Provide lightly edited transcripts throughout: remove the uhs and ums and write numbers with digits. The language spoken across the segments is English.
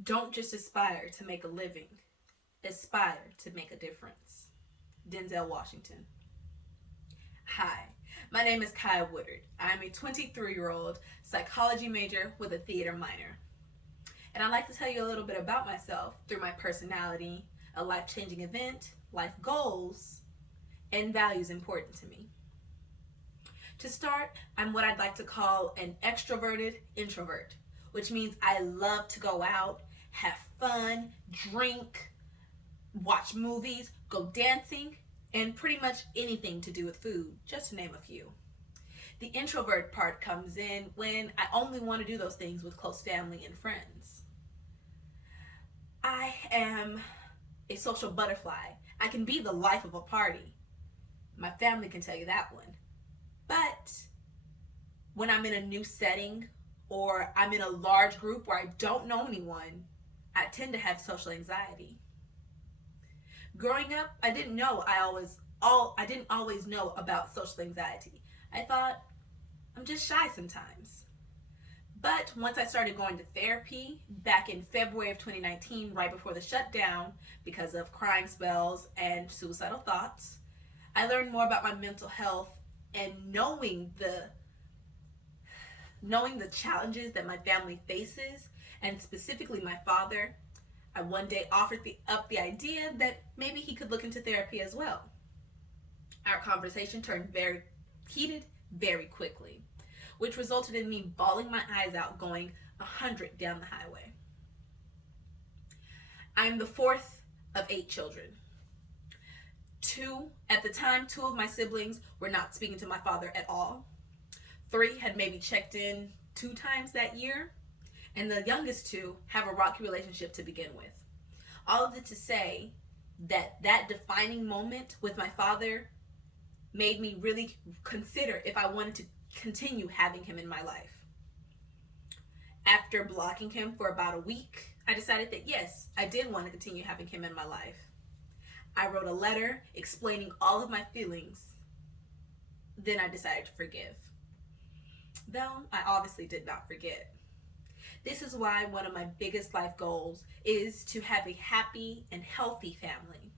Don't just aspire to make a living, aspire to make a difference. Denzel Washington. Hi, my name is Kaya Woodard. I'm a 23-year-old psychology major with a theater minor. And I'd like to tell you a little bit about myself through my personality, a life changing event, life goals, and values important to me. To start, I'm what I'd like to call an extroverted introvert, which means I love to go out, have fun, drink, watch movies, go dancing, and pretty much anything to do with food, just to name a few. The introvert part comes in when I only want to do those things with close family and friends. I am a social butterfly. I can be the life of a party. My family can tell you that one. But when I'm in a new setting or I'm in a large group where I don't know anyone, I tend to have social anxiety. Growing up, I didn't always know about social anxiety. I thought I'm just shy sometimes. But once I started going to therapy back in February of 2019, right before the shutdown, because of crying spells and suicidal thoughts, I learned more about my mental health and knowing the challenges that my family faces, and specifically my father. I one day offered up the idea that maybe he could look into therapy as well. Our conversation turned very heated very quickly, which resulted in me bawling my eyes out going 100 down the highway. I am the fourth of 8 children. Two of my siblings were not speaking to my father at all. Three had maybe checked in 2 times that year, and the youngest two have a rocky relationship to begin with. All of it to say that defining moment with my father made me really consider if I wanted to continue having him in my life. After blocking him for about a week, I decided that yes, I did want to continue having him in my life. I wrote a letter explaining all of my feelings. Then I decided to forgive. Though I obviously did not forget. This is why one of my biggest life goals is to have a happy and healthy family.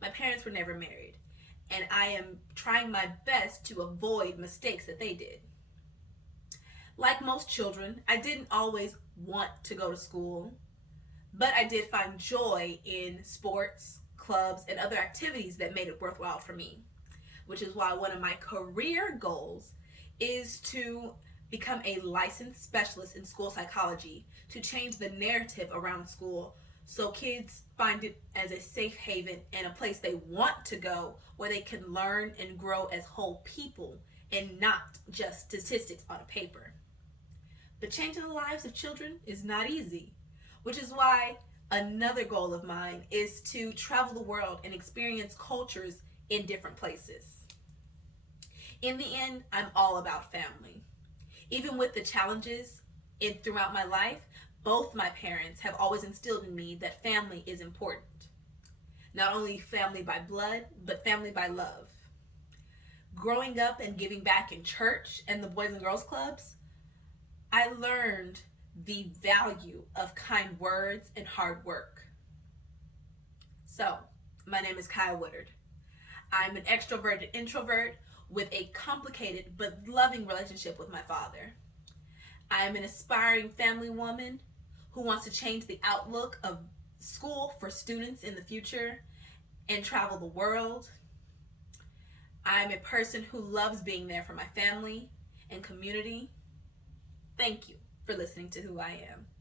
My parents were never married, and I am trying my best to avoid mistakes that they did. Like most children, I didn't always want to go to school, but I did find joy in sports, clubs, and other activities that made it worthwhile for me, which is why one of my career goals is to become a licensed specialist in school psychology to change the narrative around school so kids find it as a safe haven and a place they want to go where they can learn and grow as whole people and not just statistics on a paper. But changing the lives of children is not easy, which is why another goal of mine is to travel the world and experience cultures in different places. In the end, I'm all about family. Even with the challenges throughout my life, both my parents have always instilled in me that family is important. Not only family by blood, but family by love. Growing up and giving back in church and the Boys and Girls Clubs, I learned the value of kind words and hard work. So, my name is Kaya Woodard. I'm an extroverted introvert with a complicated but loving relationship with my father. I am an aspiring family woman who wants to change the outlook of school for students in the future and travel the world. I'm a person who loves being there for my family and community. Thank you for listening to who I am.